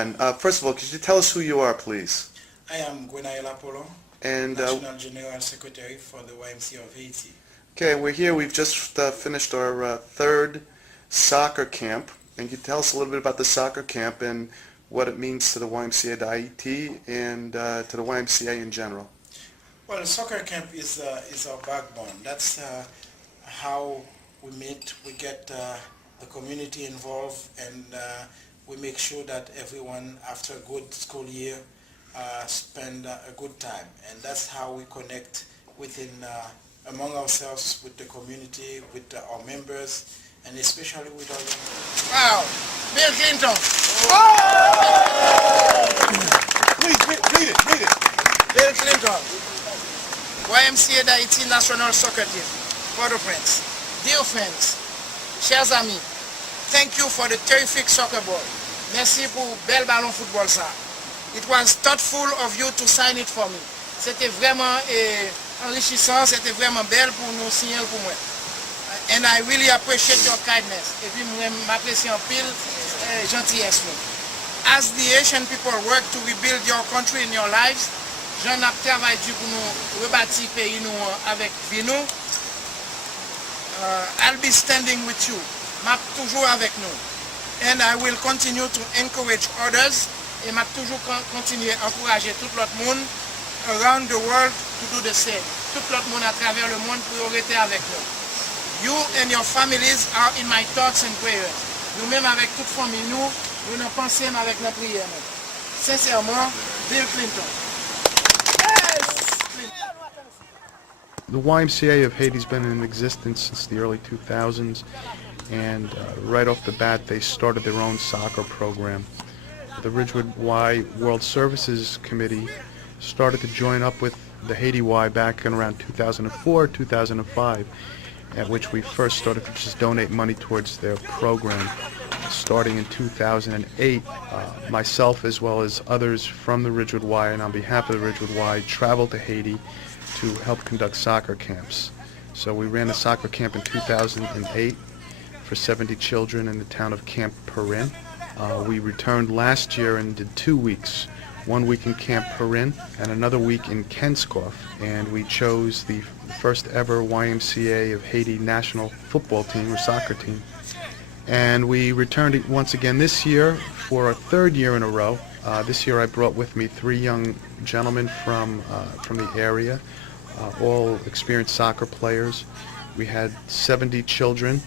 on. First of all, could you tell us who you are, please? I am Gwenaël Apollo, And National General Secretary for the YMCA of Haiti. okay, we're here. We've just finished our third soccer camp. And can you tell us a little bit about the soccer camp and what it means to the YMCA de Haiti and to the YMCA in general? Well, the soccer camp is our backbone. That's how we meet, we get the community involved, and we make sure that everyone, after a good school year, spend a good time. And that's how we connect within, among ourselves, with the community, with our members, and especially with our young people. Wow! Bill Clinton! Please, read it. Bill Clinton, YMCA de Haiti National Soccer Team, Port-au-Prince. Dear friends, chers amis, thank you for the terrific soccer ball. Merci pour bel ballon football ça. It was thoughtful of you to sign it for me. C'était vraiment enrichissant, c'était vraiment belle pour nous signer pour moi. And I really appreciate your kindness. Et puis moi m'apprécie en pile gentillesse. As the Haitian people work to rebuild your country and your lives, j'en ai travaillé pour nous rebâtir pays nous avec nous. I'll be standing with you, m'a toujours avec nous. And I will continue to encourage others, et m'a toujours continuer à encourager tout l'autre monde around the world to do the same. Tout l'autre monde à travers le monde pour rester avec nous. You and your families are in my thoughts and prayers. Nous-mêmes avec toute famille, nous nous pensons avec nos prières. Sincèrement, Bill Clinton. The YMCA of Haiti's been in existence since the early 2000s, and right off the bat they started their own soccer program. The Ridgewood Y World Services Committee started to join up with the Haiti Y back in around 2004, 2005, at which we first started to just donate money towards their program. Starting in 2008, myself as well as others from the Ridgewood Y and on behalf of the Ridgewood Y traveled to Haiti to help conduct soccer camps. So we ran a soccer camp in 2008 for 70 children in the town of Camp.wmv. We returned last year and did 2 weeks. 1 week in Camp.wmv and another week in Kenskoff, and we chose the first ever YMCA of Haiti national football team or soccer team. And we returned once again this year for a third year in a row. This year I brought with me 3 young gentlemen from the area, all experienced soccer players. We had 70 children,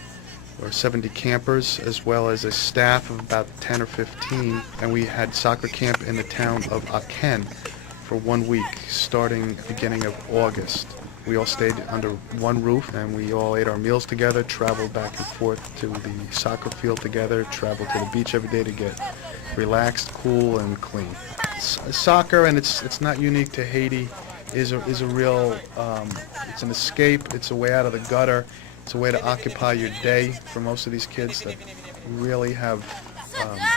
or 70 campers, as well as a staff of about 10 or 15, and we had soccer camp in the town of Aken for 1 week, starting beginning of August. We all stayed under one roof, and we all ate our meals together, traveled back and forth to the soccer field together, traveled to the beach every day to get relaxed, cool, and clean. Soccer, and it's not unique to Haiti, is a real, it's an escape, it's a way out of the gutter, it's a way to occupy your day for most of these kids that really have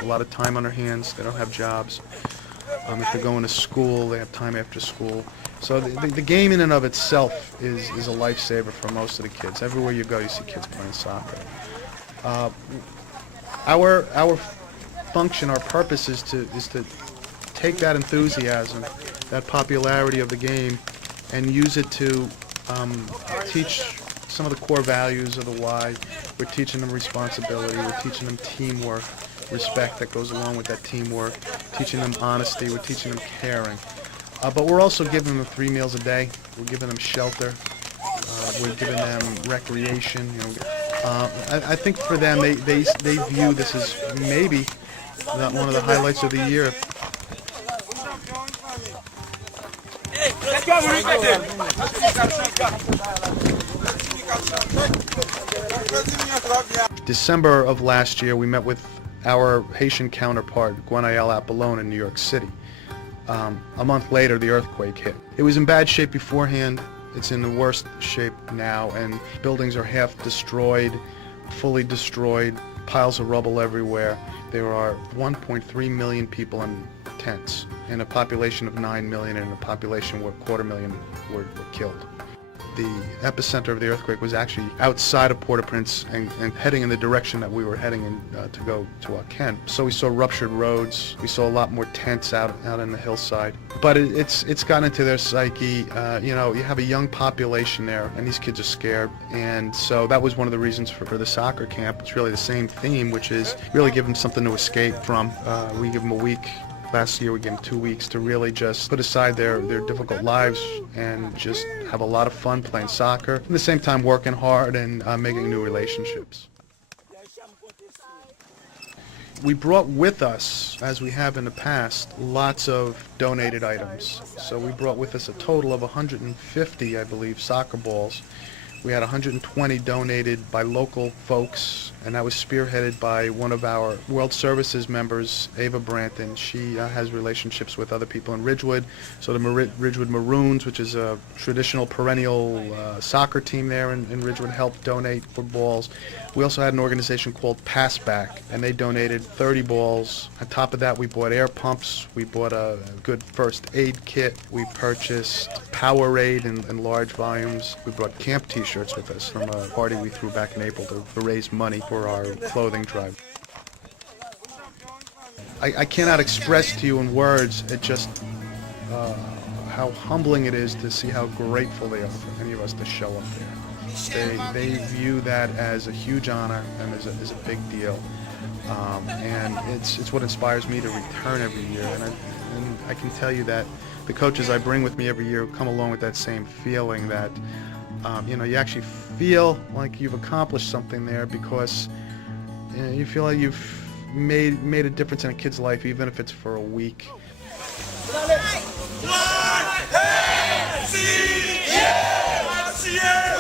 a lot of time on their hands. They don't have jobs. If they're going to school, they have time after school. So the game in and of itself is a lifesaver for most of the kids. Everywhere you go, you see kids playing soccer. Our function, our purpose is to take that enthusiasm, that popularity of the game, and use it to teach some of the core values of the Y. We're teaching them responsibility, we're teaching them teamwork, respect that goes along with that teamwork, teaching them honesty, we're teaching them caring. But we're also giving them 3 meals a day, we're giving them shelter, we're giving them recreation. I think for them, they view this as maybe one of the highlights of the year. December of last year, we met with our Haitian counterpart, Gwenaël Apollo, in New York City. A month later, the earthquake hit. It was in bad shape beforehand. It's in the worst shape now, and buildings are half destroyed, fully destroyed, piles of rubble everywhere. There are 1.3 million people in tents, in a population of 9 million, and in a population where 250,000 were killed. the epicenter of the earthquake was actually outside of Port-au-Prince and heading in the direction that we were heading in to go to our camp. So we saw ruptured roads. We saw a lot more tents out on the hillside. But it's gotten into their psyche. You know, you have a young population there, and these kids are scared. And so that was one of the reasons for the soccer camp. It's really the same theme, which is really give them something to escape from. We give them a week. Last year we gave them 2 weeks to really just put aside their difficult lives and just have a lot of fun playing soccer. At the same time working hard and making new relationships. We brought with us, as we have in the past, lots of donated items. So we brought with us a total of 150, I believe, soccer balls. We had 120 donated by local folks, and that was spearheaded by one of our World Services members, Ava Branton. She has relationships with other people in Ridgewood. So the Ridgewood Maroons, which is a traditional perennial soccer team there in Ridgewood, helped donate for balls. We also had an organization called Passback, and they donated 30 balls. On top of that, we bought air pumps. We bought a good first aid kit. We purchased Powerade in large volumes. We brought camp t-shirts with us from a party we threw back in April to raise money for our clothing drive. I cannot express to you in words how humbling it is to see how grateful they are for any of us to show up there. They view that as a huge honor and as a big deal, and it's what inspires me to return every year. And I can tell you that the coaches I bring with me every year come along with that same feeling that you know, you actually feel like you've accomplished something there because you feel like you've made a difference in a kid's life, even if it's for a week. YMCA!